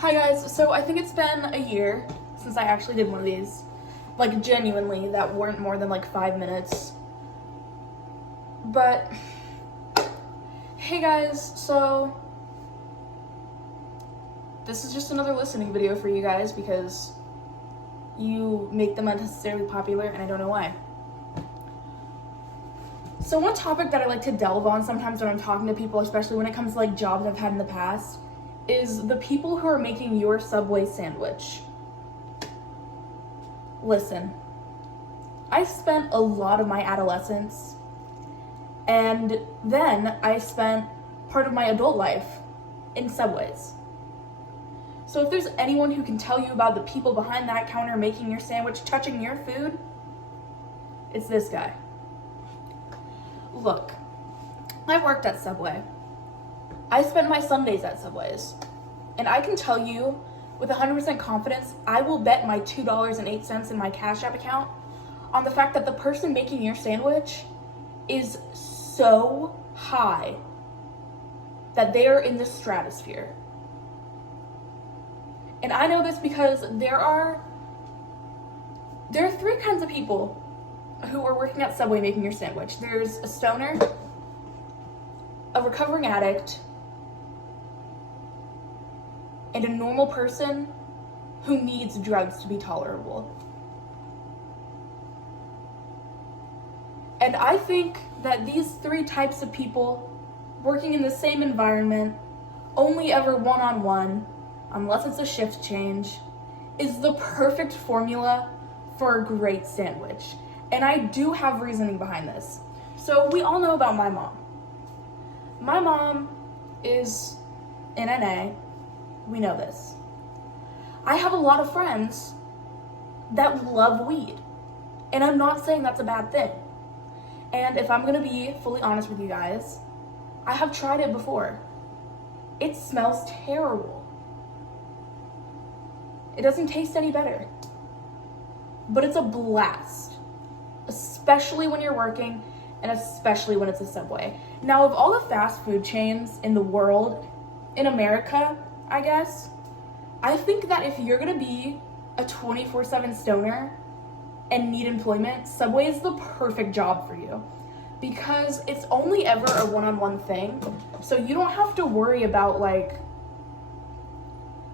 Hi guys, so I think it's been a year since I actually did one of these. Like genuinely, that weren't more than like 5 minutes. But, hey guys, so this is just another listening video for you guys because you make them unnecessarily popular and I don't know why. So one topic that I like to delve on sometimes when I'm talking to people, especially when it comes to like jobs I've had in the past, is the people who are making your Subway sandwich. Listen, I spent a lot of my adolescence and then I spent part of my adult life in Subways. So if there's anyone who can tell you about the people behind that counter making your sandwich, touching your food, it's this guy. Look, I worked at Subway. I spent my Sundays at Subways. And I can tell you with 100% confidence, I will bet my $2.08 in my Cash App account on the fact that the person making your sandwich is so high that they are in the stratosphere. And I know this because there are three kinds of people who are working at Subway making your sandwich. There's a stoner, a recovering addict, and a normal person who needs drugs to be tolerable. And I think that these three types of people working in the same environment, only ever one-on-one, unless it's a shift change, is the perfect formula for a great sandwich. And I do have reasoning behind this. So we all know about my mom. My mom is in NA. We know this. I have a lot of friends that love weed. And I'm not saying that's a bad thing. And if I'm gonna be fully honest with you guys, I have tried it before. It smells terrible. It doesn't taste any better. But it's a blast. Especially when you're working and especially when it's a Subway. Now, of all the fast food chains in the world, in America, I guess, I think that if you're gonna be a 24/7 stoner and need employment, Subway is the perfect job for you because it's only ever a one-on-one thing. So you don't have to worry about like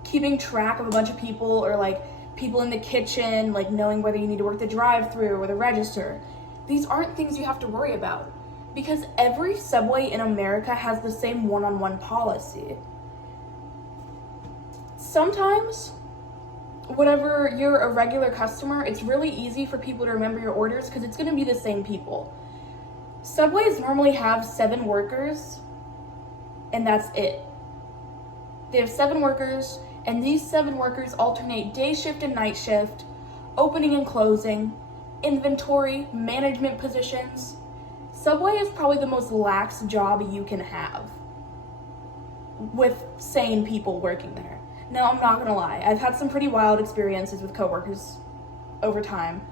keeping track of a bunch of people or like people in the kitchen, like knowing whether you need to work the drive-thru or the register. These aren't things you have to worry about because every Subway in America has the same one-on-one policy. Sometimes, whenever you're a regular customer, it's really easy for people to remember your orders because it's gonna be the same people. Subways normally have 7 workers, and that's it. They have 7 workers, and these 7 workers alternate day shift and night shift, opening and closing, inventory, management positions. Subway is probably the most lax job you can have with sane people working there. Now, I'm not gonna lie, I've had some pretty wild experiences with coworkers over time,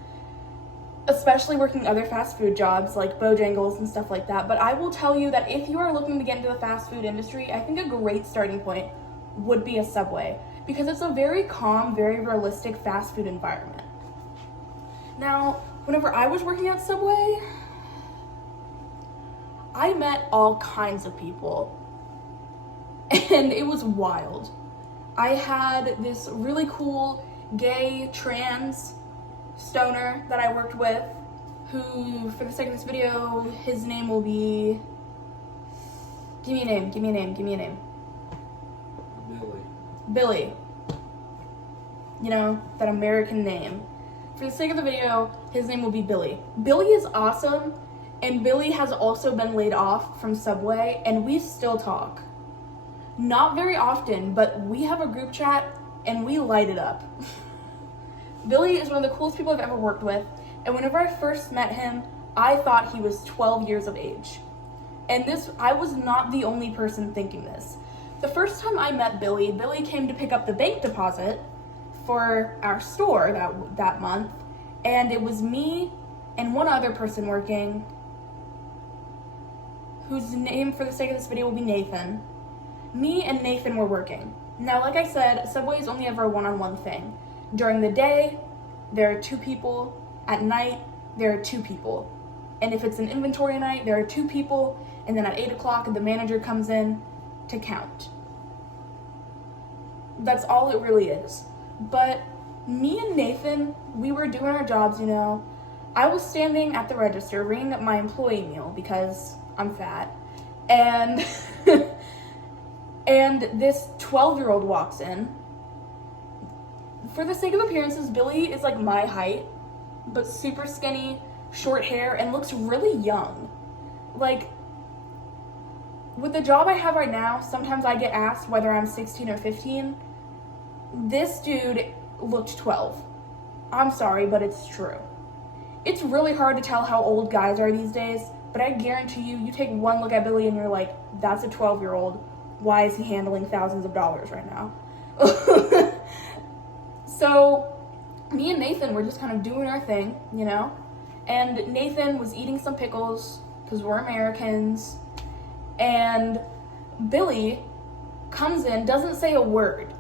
especially working other fast food jobs like Bojangles and stuff like that. But I will tell you that if you are looking to get into the fast food industry, I think a great starting point would be a Subway because it's a very calm, very realistic fast food environment. Now, whenever I was working at Subway, I met all kinds of people and it was wild. I had this really cool gay trans stoner that I worked with who, for the sake of this video, his name will be, give me a name. Billy. You know, that American name. For the sake of the video, his name will be Billy. Billy is awesome, and Billy has also been laid off from Subway, and we still talk. Not very often, but we have a group chat, and we light it up. Billy is one of the coolest people I've ever worked with, and whenever I first met him, I thought he was 12 years of age. And I was not the only person thinking this. The first time I met Billy, Billy came to pick up the bank deposit for our store that month, and it was me and one other person working, whose name for the sake of this video will be Nathan. Me and Nathan were working. Now, like I said, Subway is only ever a one-on-one thing. During the day, there are 2 people. At night, there are 2 people. And if it's an inventory night, there are 2 people. And then at 8 o'clock, the manager comes in to count. That's all it really is. But me and Nathan, we were doing our jobs, you know. I was standing at the register ringing up my employee meal because I'm fat. And and this 12-year-old walks in. For the sake of appearances, Billy is like my height, but super skinny, short hair, and looks really young. Like, with the job I have right now, sometimes I get asked whether I'm 16 or 15. This dude looked 12. I'm sorry, but it's true. It's really hard to tell how old guys are these days, but I guarantee you, you take one look at Billy and you're like, that's a 12-year-old. Why is he handling thousands of dollars right now? So, me and Nathan were just kind of doing our thing, you know? And Nathan was eating some pickles, because we're Americans. And Billy comes in, doesn't say a word,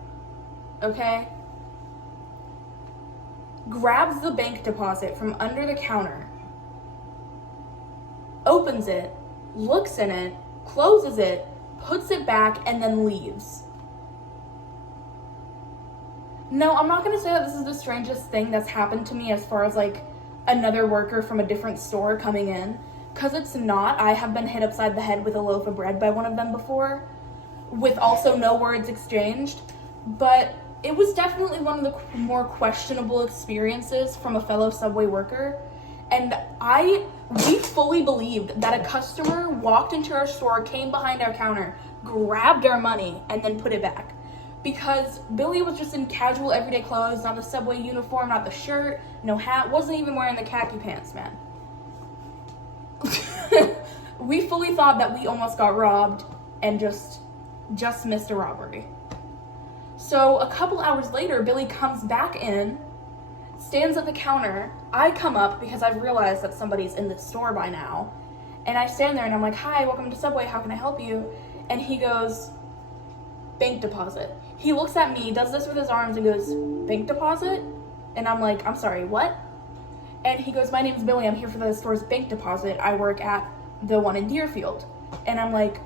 okay? Grabs the bank deposit from under the counter, opens it, looks in it, closes it, puts it back, and then leaves. No, I'm not going to say that this is the strangest thing that's happened to me as far as like another worker from a different store coming in, because it's not. I have been hit upside the head with a loaf of bread by one of them before, with also no words exchanged, but it was definitely one of the more questionable experiences from a fellow Subway worker. And we fully believed that a customer walked into our store, came behind our counter, grabbed our money, and then put it back. Because Billy was just in casual everyday clothes, not the Subway uniform, not the shirt, no hat, wasn't even wearing the khaki pants, man. We fully thought that we almost got robbed and just missed a robbery. So a couple hours later, Billy comes back in, stands at the counter. I come up because I've realized that somebody's in the store by now. And I stand there and I'm like, hi, welcome to Subway, how can I help you? And he goes, bank deposit. He looks at me, does this with his arms and goes, bank deposit? And I'm like, I'm sorry, what? And he goes, my name's Billy, I'm here for the store's bank deposit. I work at the one in Deerfield. And I'm like,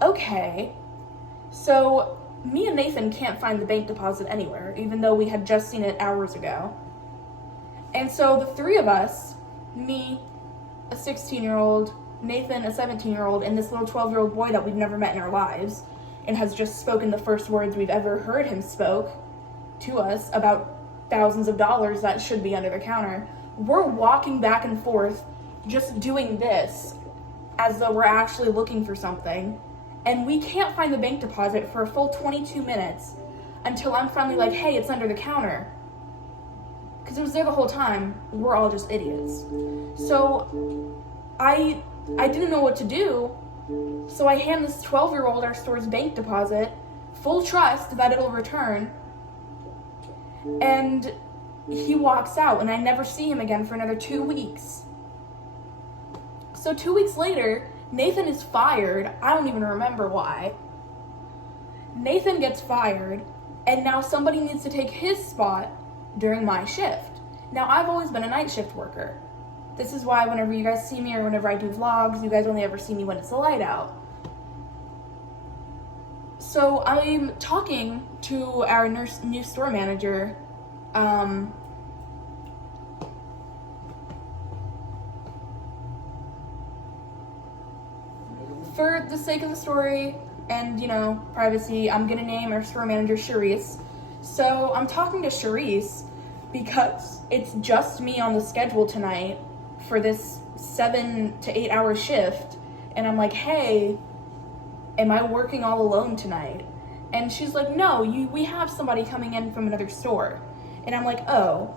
okay. So me and Nathan can't find the bank deposit anywhere, even though we had just seen it hours ago. And so the 3 of us, me, a 16-year-old, Nathan, a 17-year-old, and this little 12-year-old boy that we've never met in our lives, and has just spoken the first words we've ever heard him spoke to us about thousands of dollars that should be under the counter, we're walking back and forth just doing this as though we're actually looking for something. And we can't find the bank deposit for a full 22 minutes until I'm finally like, hey, it's under the counter. Because it was there the whole time. We're all just idiots. So I didn't know what to do. So I hand this 12-year-old our store's bank deposit, full trust that it'll return. And he walks out, and I never see him again for another 2 weeks. So 2 weeks later, Nathan is fired. I don't even remember why. Nathan gets fired, and now somebody needs to take his spot during my shift. Now, I've always been a night shift worker. This is why whenever you guys see me or whenever I do vlogs, you guys only ever see me when it's the light out. So I'm talking to our new store manager, for the sake of the story and, you know, privacy, I'm gonna name our store manager Charisse. So I'm talking to Charisse because it's just me on the schedule tonight for this 7 to 8 hour shift. And I'm like, hey, am I working all alone tonight? And she's like, no, we have somebody coming in from another store. And I'm like, oh,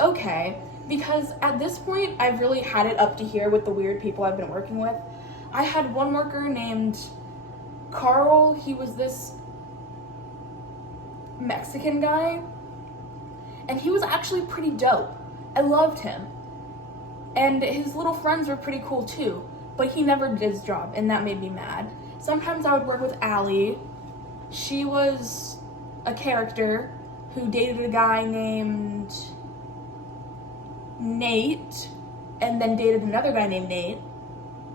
okay. Because at this point, I've really had it up to here with the weird people I've been working with. I had one worker named Carl. He was this Mexican guy. And he was actually pretty dope. I loved him. And his little friends were pretty cool too. But he never did his job, and that made me mad. Sometimes I would work with Allie, She was a character who dated a guy named Nate and then dated another guy named Nate.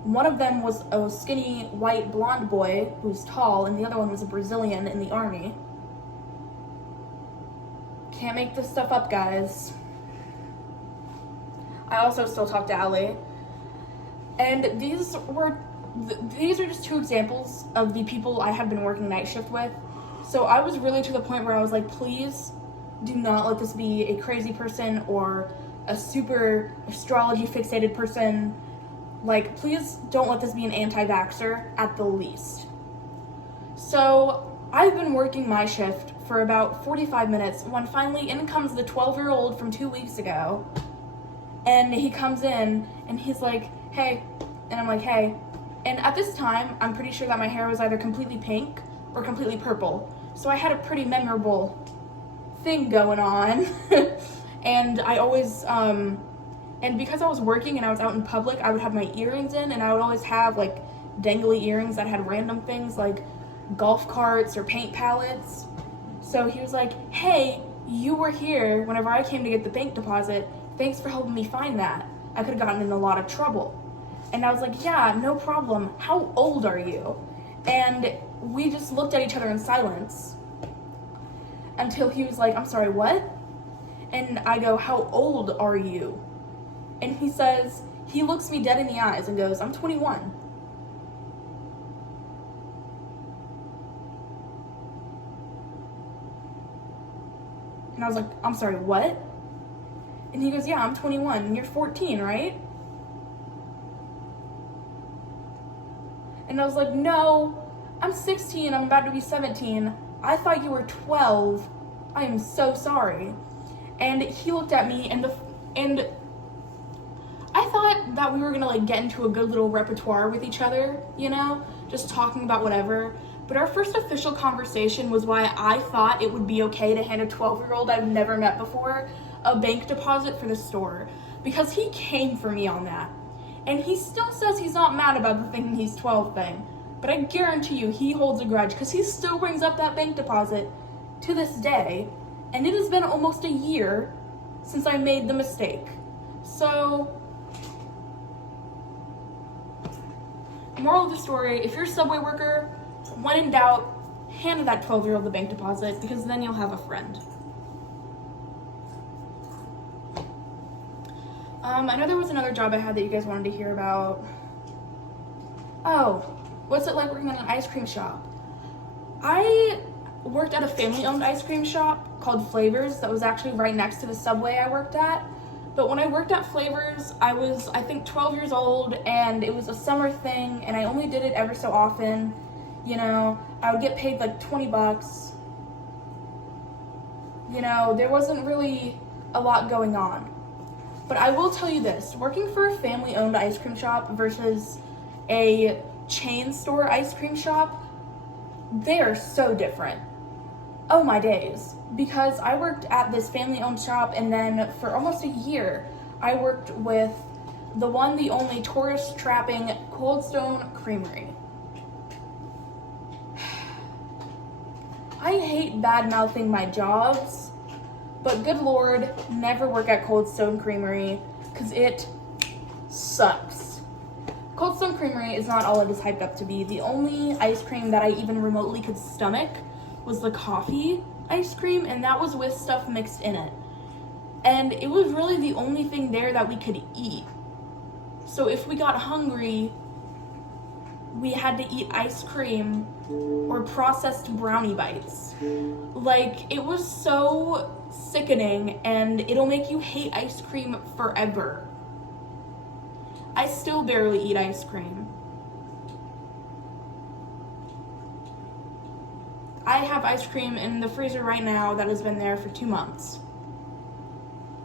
One of them was a skinny, white, blonde boy who's tall, and the other one was a Brazilian in the army. Can't make this stuff up, guys. I also still talk to Allie. And these are just two examples of the people I have been working night shift with. So I was really to the point where I was like, please do not let this be a crazy person or a super astrology fixated person. Like, please don't let this be an anti-vaxxer at the least. So I've been working my shift for about 45 minutes when finally in comes the 12-year-old from 2 weeks ago. And he comes in and he's like, hey. And I'm like, hey. And at this time, I'm pretty sure that my hair was either completely pink or completely purple. So I had a pretty memorable thing going on. And I always, and because I was working and I was out in public, I would have my earrings in, and I would always have like dangly earrings that had random things like golf carts or paint palettes. So he was like, hey, you were here whenever I came to get the bank deposit. Thanks for helping me find that. I could have gotten in a lot of trouble. And I was like, yeah, no problem. How old are you? And we just looked at each other in silence until he was like, I'm sorry, what? And I go, how old are you? And he looks me dead in the eyes and goes, I'm 21. And I was like, I'm sorry, what? And he goes, yeah, I'm 21, and you're 14, right? And I was like, no, I'm 16, I'm about to be 17. I thought you were 12. I am so sorry. And he looked at me, and I thought that we were gonna like get into a good little repertoire with each other, you know, just talking about whatever. But our first official conversation was why I thought it would be okay to hand a 12-year-old I've never met before a bank deposit for the store, because he came for me on that. And he still says he's not mad about the thinking he's 12 thing, but I guarantee you he holds a grudge because he still brings up that bank deposit to this day, and it has been almost a year since I made the mistake. So, moral of the story, if you're a Subway worker, when in doubt, hand that 12-year-old the bank deposit, because then you'll have a friend. I know there was another job I had that you guys wanted to hear about. Oh, what's it like working in an ice cream shop? I worked at a family-owned ice cream shop called Flavors that was actually right next to the Subway I worked at. But when I worked at Flavors, I was, I think, 12 years old, and it was a summer thing, and I only did it ever so often. You know, I would get paid like $20. You know, there wasn't really a lot going on. But I will tell you this, working for a family-owned ice cream shop versus a chain store ice cream shop, they are so different. Oh my days. Because I worked at this family-owned shop, and then for almost a year, I worked with the one, the only tourist trapping Cold Stone Creamery. I hate bad-mouthing my jobs, but good Lord, never work at Cold Stone Creamery, because it sucks. Cold Stone Creamery is not all it is hyped up to be. The only ice cream that I even remotely could stomach was the coffee ice cream, and that was with stuff mixed in it. And it was really the only thing there that we could eat. So if we got hungry, we had to eat ice cream or processed brownie bites. Like, it was so sickening, and it'll make you hate ice cream forever. I still barely eat ice cream. I have ice cream in the freezer right now that has been there for 2 months.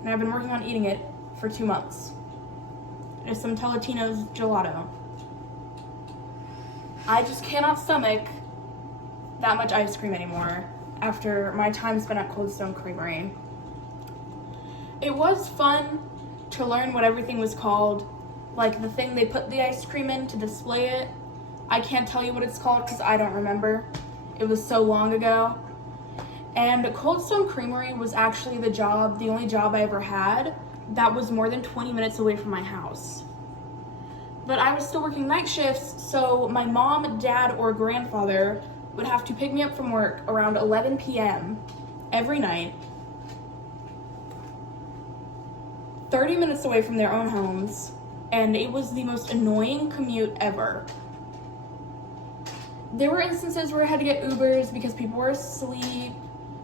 And I've been working on eating it for 2 months. It's some Tolentino's gelato. I just cannot stomach that much ice cream anymore after my time spent at Cold Stone Creamery. It was fun to learn what everything was called, like the thing they put the ice cream in to display it. I can't tell you what it's called because I don't remember. It was so long ago. And Cold Stone Creamery was actually the only job I ever had that was more than 20 minutes away from my house. But I was still working night shifts, so my mom, dad, or grandfather would have to pick me up from work around 11 p.m. every night, 30 minutes away from their own homes, and it was the most annoying commute ever. There were instances where I had to get Ubers because people were asleep,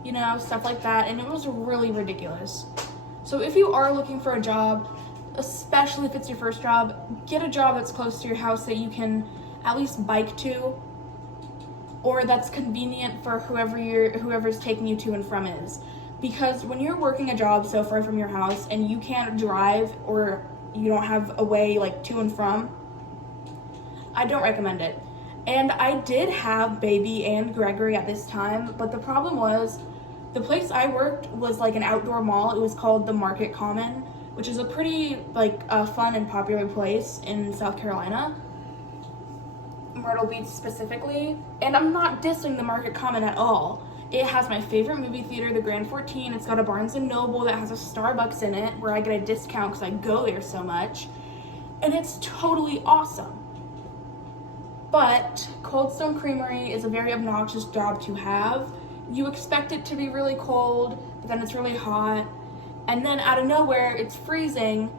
you know, stuff like that, and it was really ridiculous. So if you are looking for a job, especially if it's your first job, get a job that's close to your house that you can at least bike to, or that's convenient for whoever's taking you to and from is. Because when you're working a job so far from your house and you can't drive or you don't have a way like to and from, I don't recommend it. And I did have baby and Gregory at this time, but the problem was the place I worked was like an outdoor mall. It was called the Market Common, which is a pretty fun and popular place in South Carolina, Myrtle Beach specifically. And I'm not dissing the Market Common at all. It has my favorite movie theater, the Grand 14. It's got a Barnes & Noble that has a Starbucks in it where I get a discount because I go there so much. And it's totally awesome. But Cold Stone Creamery is a very obnoxious job to have. You expect it to be really cold, but then it's really hot. And then out of nowhere, it's freezing.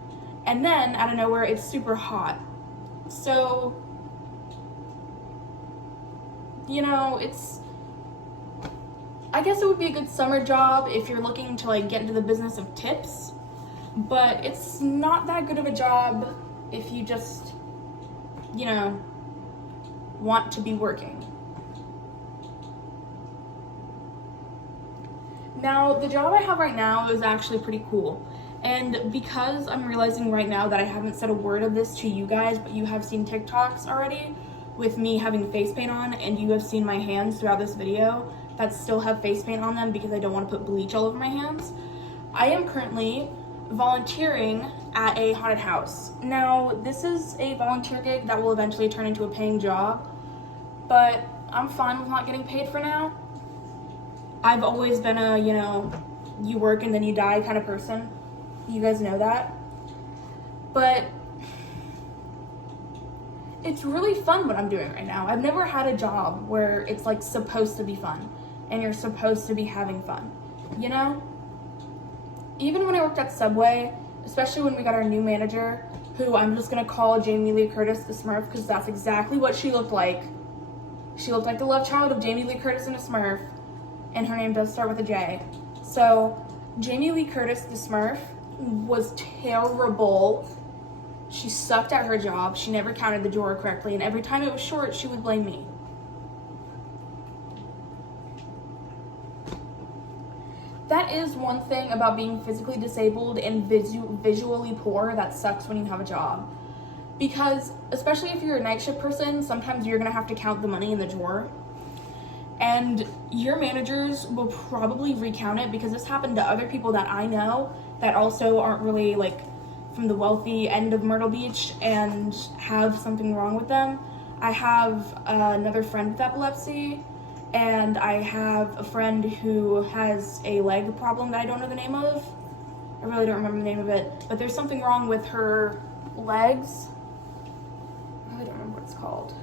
And then out of nowhere, it's super hot. So, you know, I guess it would be a good summer job if you're looking to like get into the business of tips. But it's not that good of a job if you just, you know, want to be working. Now, the job I have right now is actually pretty cool. And because I'm realizing right now that I haven't said a word of this to you guys, but you have seen TikToks already with me having face paint on, and you have seen my hands throughout this video that still have face paint on them because I don't want to put bleach all over my hands, I am currently volunteering at a haunted house. Now, this is a volunteer gig that will eventually turn into a paying job, but I'm fine with not getting paid for now. I've always been a, you know, you work and then you die kind of person. You guys know that. But it's really fun what I'm doing right now. I've never had a job where it's like supposed to be fun and you're supposed to be having fun, you know? Even when I worked at Subway, especially when we got our new manager, who I'm just gonna call Jamie Lee Curtis the Smurf because that's exactly what she looked like. She looked like the love child of Jamie Lee Curtis and a Smurf, and her name does start with a J. So Jamie Lee Curtis the Smurf was terrible. She sucked at her job. She never counted the drawer correctly, and every time it was short, she would blame me. That is one thing about being physically disabled and visually poor that sucks when you have a job. Because, especially if you're a night shift person, sometimes you're gonna have to count the money in the drawer. And your managers will probably recount it because this happened to other people that I know that also aren't really like from the wealthy end of Myrtle Beach and have something wrong with them. I have another friend with epilepsy, and I have a friend who has a leg problem that I don't know the name of. I really don't remember the name of it, but there's something wrong with her legs. I really don't remember what it's called.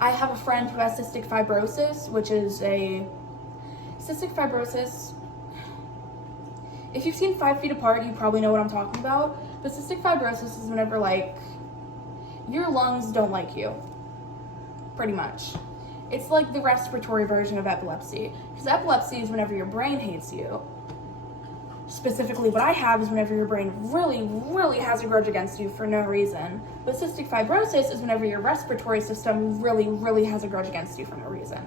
I have a friend who has cystic fibrosis, which is cystic fibrosis. If you've seen 5 Feet Apart, you probably know what I'm talking about. But cystic fibrosis is whenever, like, your lungs don't like you, pretty much. It's like the respiratory version of epilepsy. Because epilepsy is whenever your brain hates you. Specifically, what I have is whenever your brain really, really has a grudge against you for no reason. But cystic fibrosis is whenever your respiratory system really, really has a grudge against you for no reason.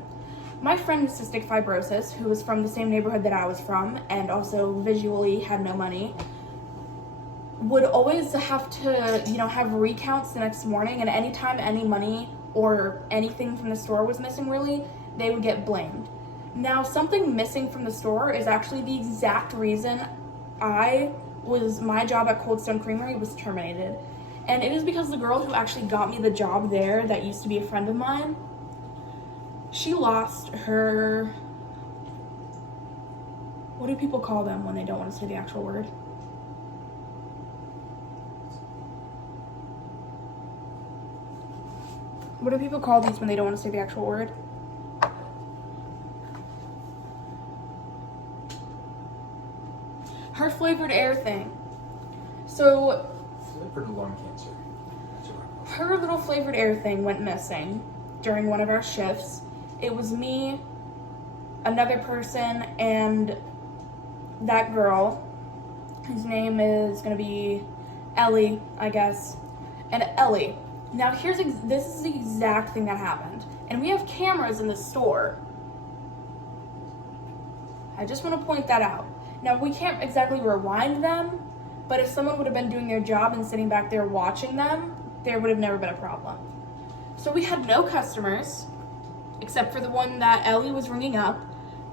My friend with cystic fibrosis, who was from the same neighborhood that I was from, and also visually had no money, would always have to, you know, have recounts the next morning, and anytime any money or anything from the store was missing, really, they would get blamed. Now, something missing from the store is actually the exact reason my job at Cold Stone Creamery was terminated. And it is because the girl who actually got me the job there, that used to be a friend of mine, she lost her, what do people call them when they don't want to say the actual word? What do people call these when they don't want to say the actual word? Her flavored air thing. So For lung cancer. That's what her little flavored air thing went missing during one of our shifts. It was me, another person, and that girl, whose name is gonna be Ellie, I guess. And Ellie. Now this is the exact thing that happened. And we have cameras in the store. I just want to point that out. Now we can't exactly rewind them, but if someone would have been doing their job and sitting back there watching them, there would have never been a problem. So we had no customers, except for the one that Ellie was ringing up.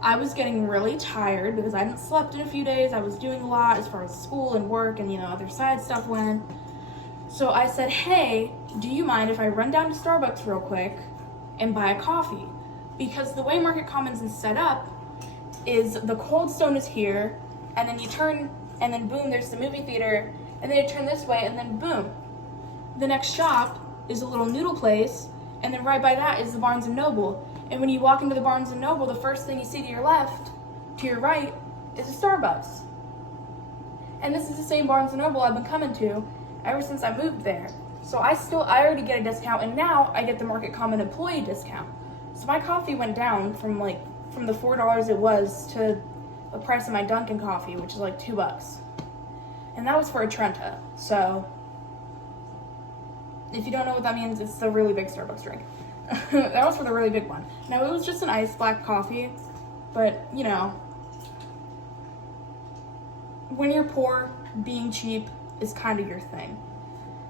I was getting really tired because I hadn't slept in a few days. I was doing a lot as far as school and work and, other side stuff went. So I said, hey, do you mind if I run down to Starbucks real quick and buy a coffee? Because the way Market Commons is set up is the Cold Stone is here, and then you turn, and then boom, there's the movie theater, and then you turn this way, and then boom. The next shop is a little noodle place, and then right by that is the Barnes & Noble. And when you walk into the Barnes & Noble, the first thing you see to your left, to your right, is a Starbucks. And this is the same Barnes & Noble I've been coming to ever since I moved there. So I already get a discount, and now I get the Market Common employee discount. So my coffee went down from the $4 it was to the price of my Dunkin' coffee, which is like $2. And that was for a Trenta. So if you don't know what that means, it's the really big Starbucks drink. That was for the really big one. Now, it was just an iced black coffee, but, when you're poor, being cheap is kind of your thing.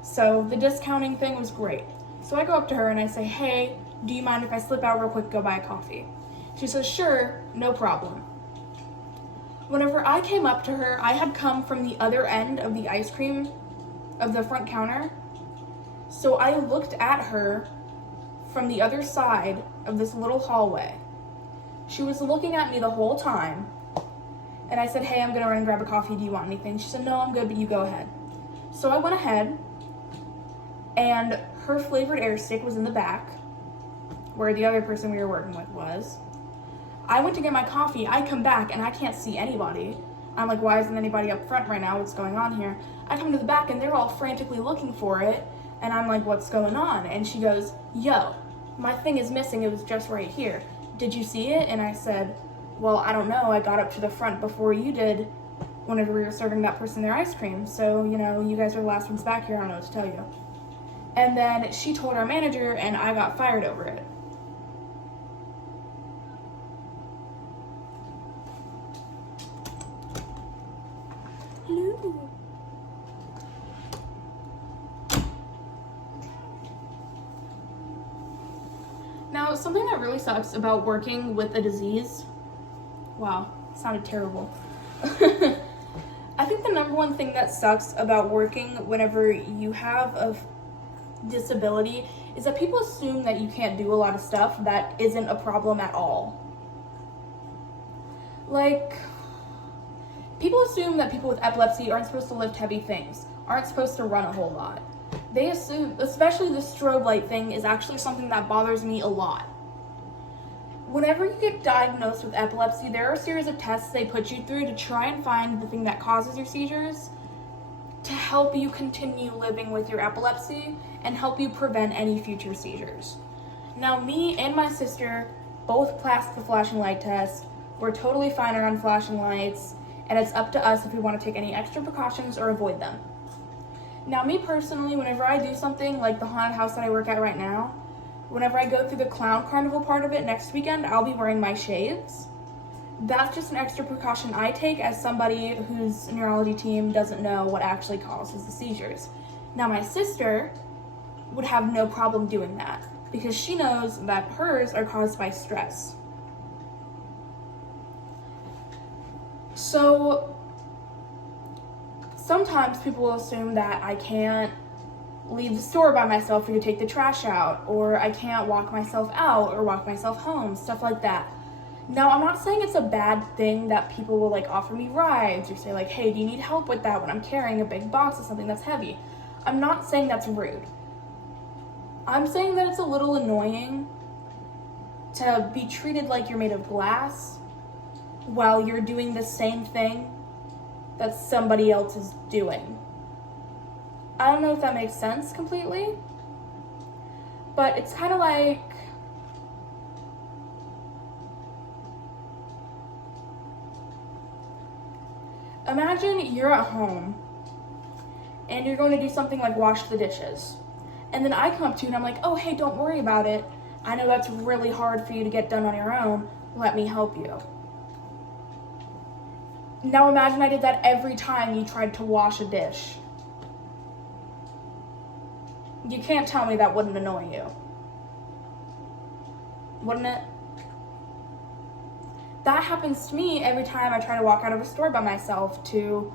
So the discounting thing was great. So I go up to her and I say, hey, do you mind if I slip out real quick, go buy a coffee? She says, sure, no problem. Whenever I came up to her, I had come from the other end of the ice cream, of the front counter. So I looked at her from the other side of this little hallway. She was looking at me the whole time. And I said, hey, I'm gonna run and grab a coffee. Do you want anything? She said, no, I'm good, but you go ahead. So I went ahead, and her flavored air stick was in the back, where the other person we were working with was. I went to get my coffee. I come back, and I can't see anybody. I'm like, why isn't anybody up front right now? What's going on here? I come to the back, and they're all frantically looking for it. And I'm like, what's going on? And she goes, yo, my thing is missing. It was just right here. Did you see it? And I said, well, I don't know. I got up to the front before you did whenever we were serving that person their ice cream. So, you guys are the last ones back here. I don't know what to tell you. And then she told our manager, and I got fired over it. Hello. Now, something that really sucks about working with a disease, wow, sounded terrible. I think the number one thing that sucks about working whenever you have a disability is that people assume that you can't do a lot of stuff that isn't a problem at all. Like, people assume that people with epilepsy aren't supposed to lift heavy things, aren't supposed to run a whole lot. They assume, especially the strobe light thing, is actually something that bothers me a lot. Whenever you get diagnosed with epilepsy, there are a series of tests they put you through to try and find the thing that causes your seizures to help you continue living with your epilepsy and help you prevent any future seizures. Now, me and my sister both passed the flashing light test. We're totally fine around flashing lights, and it's up to us if we want to take any extra precautions or avoid them. Now, me personally, whenever I do something like the haunted house that I work at right now, whenever I go through the clown carnival part of it next weekend, I'll be wearing my shades. That's just an extra precaution I take as somebody whose neurology team doesn't know what actually causes the seizures. Now, my sister would have no problem doing that because she knows that hers are caused by stress. So sometimes people will assume that I can't leave the store by myself or to take the trash out, or I can't walk myself out or walk myself home, stuff like that. Now, I'm not saying it's a bad thing that people will like offer me rides or say like, hey, do you need help with that when I'm carrying a big box of something that's heavy? I'm not saying that's rude. I'm saying that it's a little annoying to be treated like you're made of glass while you're doing the same thing that somebody else is doing. I don't know if that makes sense completely, but it's kind of like, imagine you're at home and you're going to do something like wash the dishes. And then I come up to you and I'm like, oh, hey, don't worry about it. I know that's really hard for you to get done on your own. Let me help you. Now imagine I did that every time you tried to wash a dish. You can't tell me that wouldn't annoy you. Wouldn't it? That happens to me every time I try to walk out of a store by myself to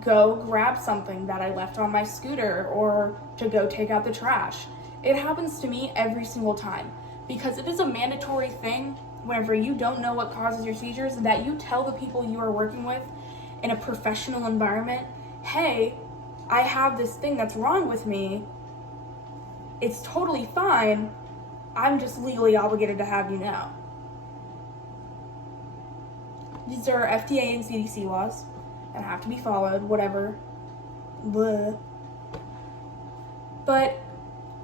go grab something that I left on my scooter or to go take out the trash. It happens to me every single time because it is a mandatory thing whenever you don't know what causes your seizures that you tell the people you are working with in a professional environment, hey, I have this thing that's wrong with me. It's totally fine. I'm just legally obligated to have you know. These are FDA and CDC laws and have to be followed, whatever. Blah. But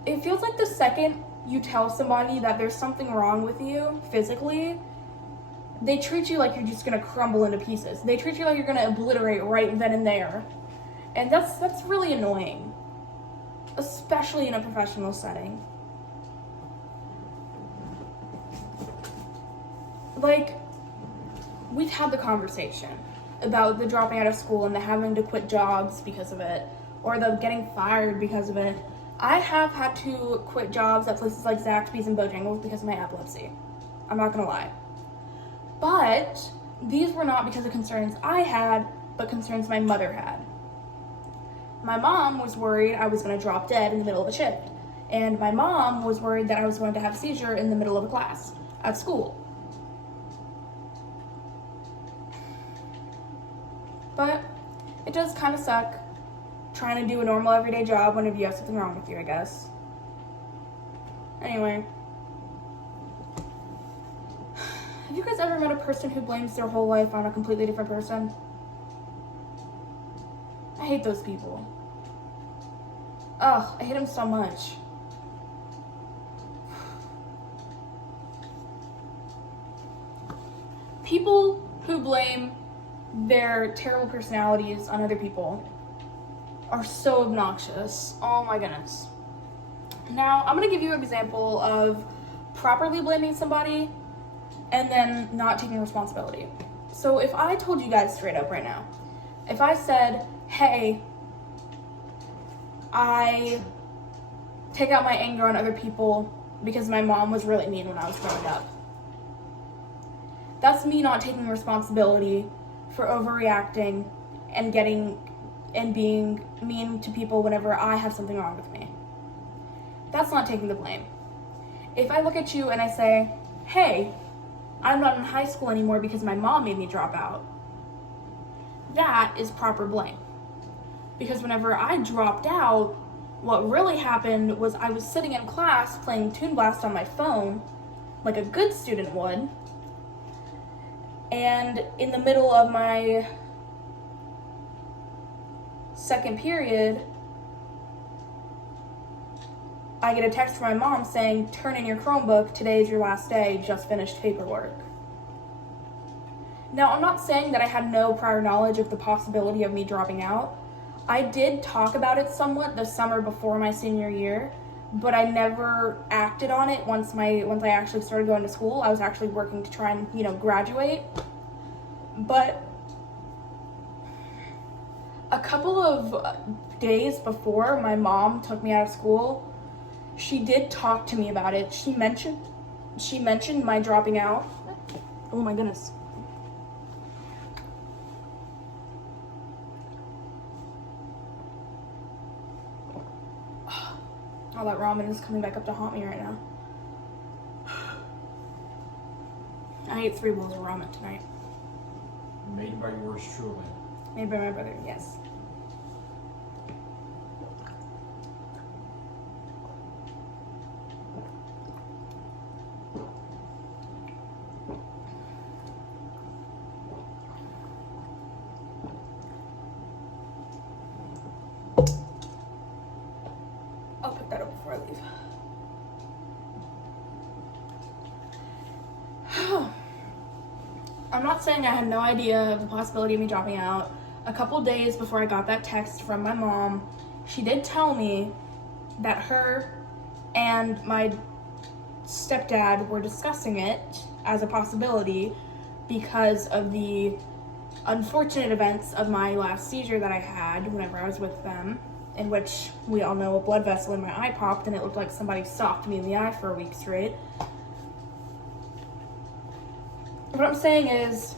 it feels like the second you tell somebody that there's something wrong with you physically, they treat you like you're just gonna crumble into pieces. They treat you like you're gonna obliterate right then and there. And that's really annoying, especially in a professional setting. Like, we've had the conversation about the dropping out of school and the having to quit jobs because of it, or the getting fired because of it. I have had to quit jobs at places like Zaxby's and Bojangles because of my epilepsy. I'm not gonna lie. But these were not because of concerns I had, but concerns my mother had. My mom was worried I was gonna drop dead in the middle of a shift, and my mom was worried that I was going to have a seizure in the middle of a class at school. But it does kind of suck trying to do a normal everyday job whenever you have something wrong with you, I guess. Anyway. Have you guys ever met a person who blames their whole life on a completely different person? I hate those people. Ugh, I hate them so much. People who blame their terrible personalities on other people are so obnoxious. Oh my goodness. Now, I'm going to give you an example of properly blaming somebody and then not taking responsibility. So if I told you guys straight up right now, if I said, hey, I take out my anger on other people because my mom was really mean when I was growing up, that's me not taking responsibility for overreacting and being mean to people whenever I have something wrong with me. That's not taking the blame. If I look at you and I say, hey, I'm not in high school anymore because my mom made me drop out, that is proper blame. Because whenever I dropped out, what really happened was I was sitting in class playing Toon Blast on my phone, like a good student would, and in the middle of my second period, I get a text from my mom saying, turn in your Chromebook, today is your last day, just finished paperwork. Now, I'm not saying that I had no prior knowledge of the possibility of me dropping out. I did talk about it somewhat the summer before my senior year, but I never acted on it once I actually started going to school. I was actually working to try and, graduate. But a couple of days before my mom took me out of school, she did talk to me about it. She mentioned my dropping out. Oh my goodness. how that ramen is coming back up to haunt me right now. I ate 3 bowls of ramen tonight. Made by yours truly. Made by my brother, yes. I'll pick that up before I leave. I'm not saying I had no idea of the possibility of me dropping out. A couple days before I got that text from my mom, she did tell me that her and my stepdad were discussing it as a possibility because of the unfortunate events of my last seizure that I had whenever I was with them, in which we all know a blood vessel in my eye popped and it looked like somebody socked me in the eye for a week straight. What I'm saying is,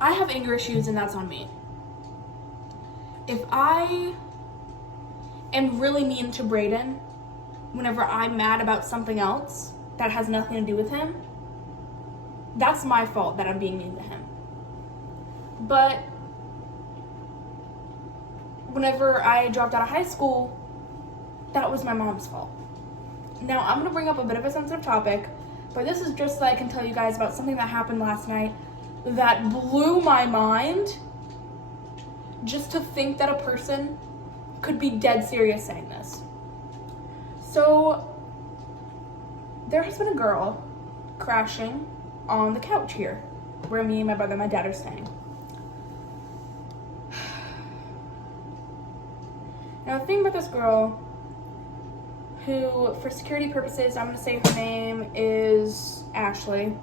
I have anger issues and that's on me. If I am really mean to Brayden whenever I'm mad about something else that has nothing to do with him, that's my fault that I'm being mean to him. But whenever I dropped out of high school, that was my mom's fault. Now, I'm going to bring up a bit of a sensitive topic, but this is just so I can tell you guys about something that happened last night that blew my mind. Just to think that a person could be dead serious saying this. So, there has been a girl crashing on the couch here, where me and my brother and my dad are staying. Now, the thing about this girl, who, for security purposes, I'm going to say her name is Ashley.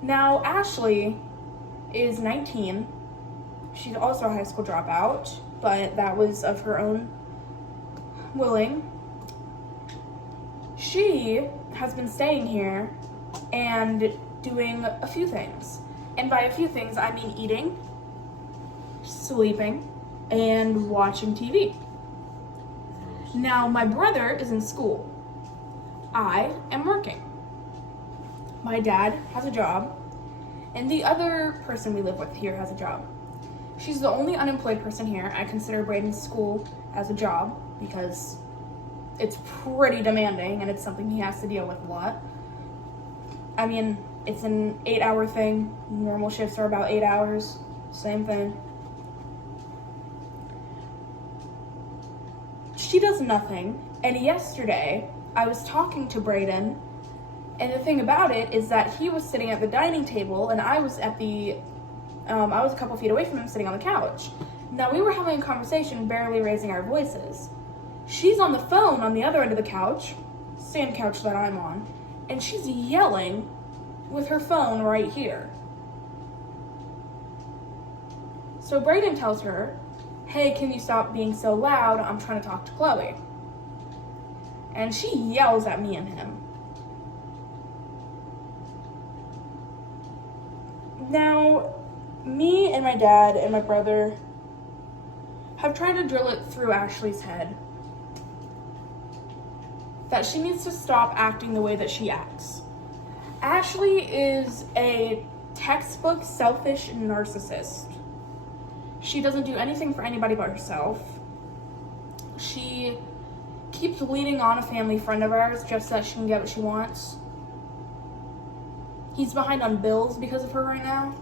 Now, Ashley is 19. She's also a high school dropout, but that was of her own willing. She has been staying here and doing a few things. And by a few things, I mean eating, sleeping, and watching TV. Now, my brother is in school. I am working. My dad has a job, and the other person we live with here has a job. She's the only unemployed person here. I consider Brayden's school as a job because it's pretty demanding and it's something he has to deal with a lot. I mean, it's an 8-hour thing. Normal shifts are about 8 hours. Same thing. She does nothing, and yesterday I was talking to Brayden, and the thing about it is that he was sitting at the dining table and I was at the I was a couple feet away from him sitting on the couch. Now, we were having a conversation, barely raising our voices. She's on the phone on the other end of the couch, same couch that I'm on, and she's yelling with her phone right here. So Brayden tells her, "Hey, can you stop being so loud? I'm trying to talk to Chloe." And she yells at me and him. Now, me and my dad and my brother have tried to drill it through Ashley's head that she needs to stop acting the way that she acts. Ashley is a textbook selfish narcissist. She doesn't do anything for anybody but herself. She keeps leading on a family friend of ours just so that she can get what she wants. He's behind on bills because of her right now.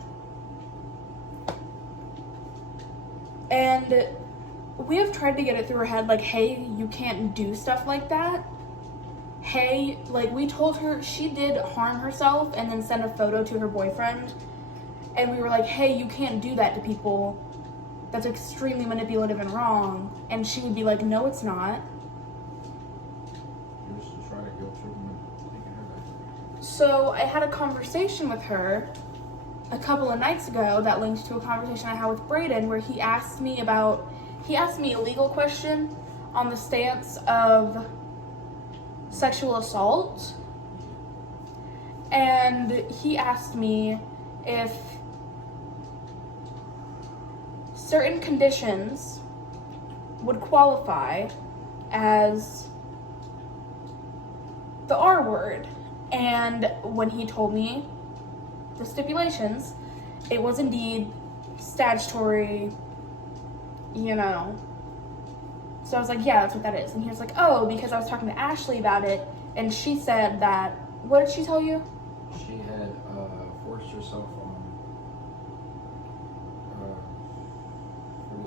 And we have tried to get it through her head, like, hey, you can't do stuff like that. Hey, like, we told her she did harm herself and then send a photo to her boyfriend. And we were like, hey, you can't do that to people. That's extremely manipulative and wrong. And she would be like, no, it's not. You're just trying to guilt trip them and taking her back. So I had a conversation with her a couple of nights ago that linked to a conversation I had with Brayden, where he asked me a legal question on the stance of sexual assault. And he asked me if certain conditions would qualify as the R word. And when he told me the stipulations, it was indeed statutory, you know. So I was like, yeah, that's what that is. And he was like, oh, because I was talking to Ashley about it, and she said that, what did she tell you? She had forced herself on.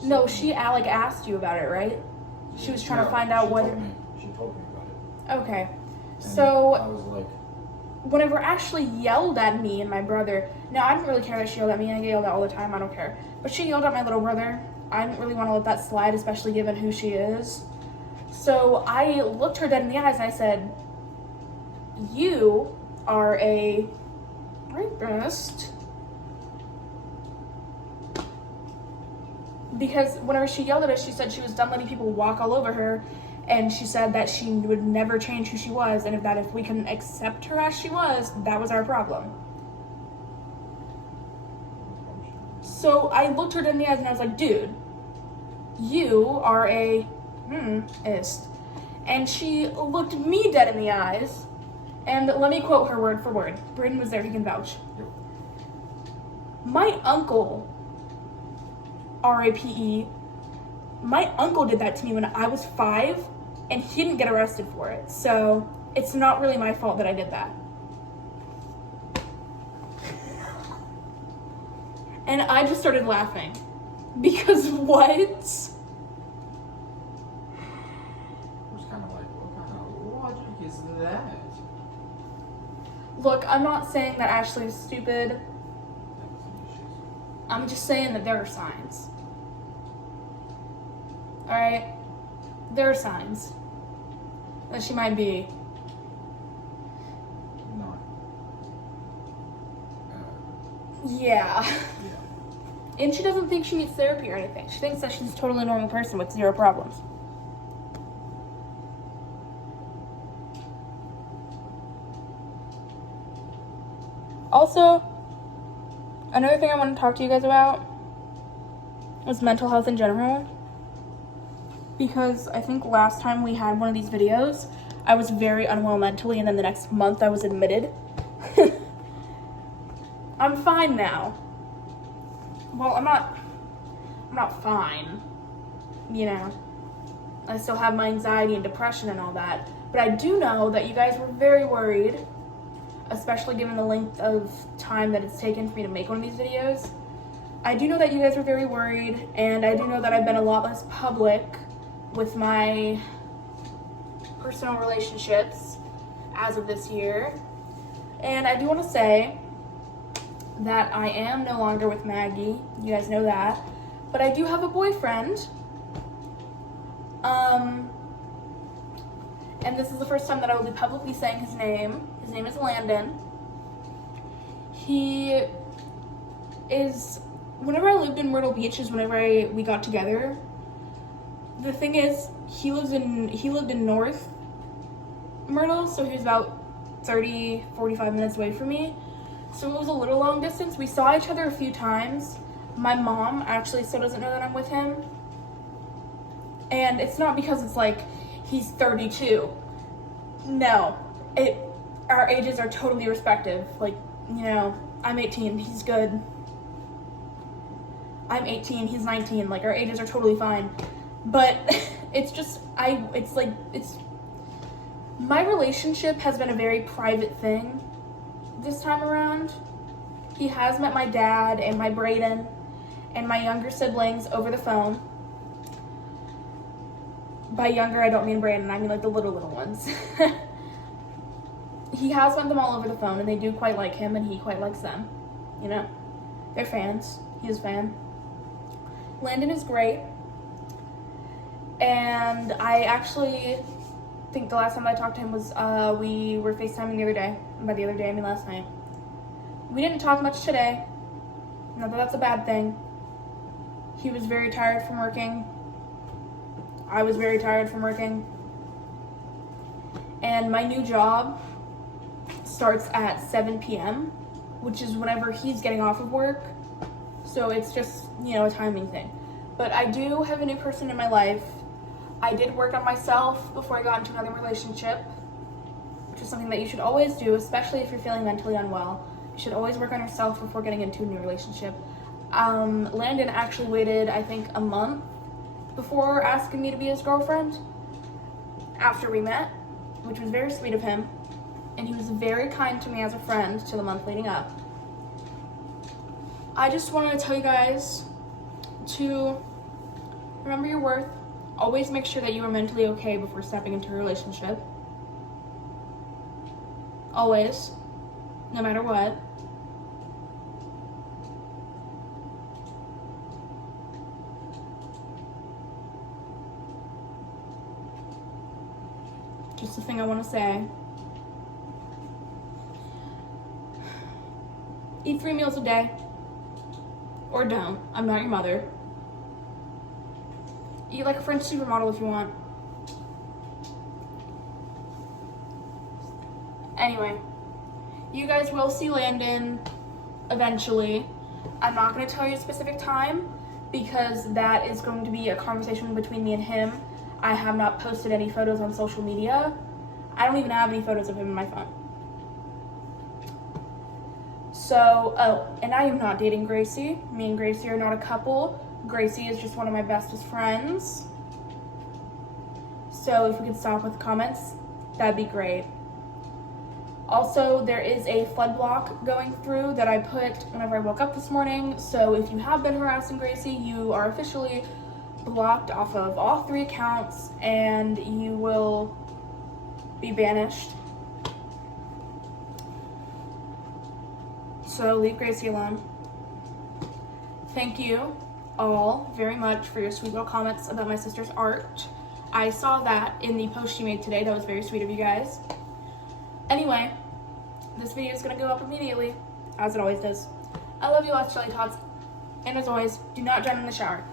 No, she like asked you about it, right? She was trying to find out what. She told me about it. Okay, And so I was like, whenever Ashley yelled at me and my brother, now I didn't really care that she yelled at me. I get yelled at all the time. I don't care. But she yelled at my little brother. I didn't really want to let that slide, especially given who she is. So I looked her dead in the eyes and I said, you are a rapist. Because whenever she yelled at us, she said she was done letting people walk all over her, and she said that she would never change who she was, and if we couldn't accept her as she was, that was our problem. So I looked her in the eyes and I was like, dude, you are a ist. And she looked me dead in the eyes, and let me quote her word for word. Braden was there, he can vouch. yep. My uncle, R-A-P-E, my uncle did that to me when I was 5, and he didn't get arrested for it. So it's not really my fault that I did that. And I just started laughing. Because what? It was kind of like, what kind of logic is that? Look, I'm not saying that Ashley is stupid. That was some issues. I'm just saying that there are signs. Alright? There are signs that she might be. Not. Yeah. Yeah. And she doesn't think she needs therapy or anything. She thinks that she's a totally normal person with 0 problems. Also, another thing I want to talk to you guys about was mental health in general. Because I think last time we had one of these videos, I was very unwell mentally, and then the next month I was admitted. I'm fine now. Well, I'm not fine. You know, I still have my anxiety and depression and all that. But I do know that you guys were very worried, especially given the length of time that it's taken for me to make one of these videos. I do know that you guys were very worried, and I do know that I've been a lot less public with my personal relationships as of this year. And I do want to say that I am no longer with Maggie. You guys know that. But I do have a boyfriend. And this is the first time that I will be publicly saying his name. His name is Landon. He is, whenever I lived in Myrtle Beach is whenever we got together. The thing is, he lived in North Myrtle, so he was about 45 minutes away from me. So it was a little long distance. We saw each other a few times. My mom actually still doesn't know that I'm with him. And it's not because it's like he's 32. No. Our ages are totally respective. Like, you know, I'm 18, he's good. I'm 18, he's 19. Like, our ages are totally fine. But it's just, my relationship has been a very private thing this time around. He has met my dad and my Braden and my younger siblings over the phone. By younger, I don't mean Braden, I mean like the little ones. He has met them all over the phone, and they do quite like him, and he quite likes them. You know, they're fans. He's a fan. Landon is great. And I actually think the last time I talked to him was, we were FaceTiming the other day. And by the other day, I mean last night. We didn't talk much today. Not that that's a bad thing. He was very tired from working. I was very tired from working. And my new job starts at 7 p.m., which is whenever he's getting off of work. So it's just, you know, a timing thing. But I do have a new person in my life. I did work on myself before I got into another relationship, which is something that you should always do, especially if you're feeling mentally unwell. You should always work on yourself before getting into a new relationship. Landon actually waited, I think, a month before asking me to be his girlfriend after we met, which was very sweet of him. And he was very kind to me as a friend till the month leading up. I just wanted to tell you guys to remember your worth. Always make sure that you are mentally okay before stepping into a relationship. Always. No matter what. Just the thing I want to say. Eat 3 meals a day. Or don't. I'm not your mother. Eat like a French supermodel if you want. Anyway, you guys will see Landon eventually. I'm not going to tell you a specific time because that is going to be a conversation between me and him. I have not posted any photos on social media. I don't even have any photos of him in my phone. So, and I am not dating Gracie. Me and Gracie are not a couple. Gracie is just one of my bestest friends. So if we could stop with the comments, that'd be great. Also, there is a flood block going through that I put whenever I woke up this morning. So if you have been harassing Gracie, you are officially blocked off of all 3 accounts and you will be banished. So leave Gracie alone. Thank you all very much for your sweet little comments about my sister's art. I saw that in the post she made today. That was very sweet of you guys. Anyway, this video is going to go up immediately, as it always does. I love you lots, Jelly Tots. And as always, do not drown in the shower.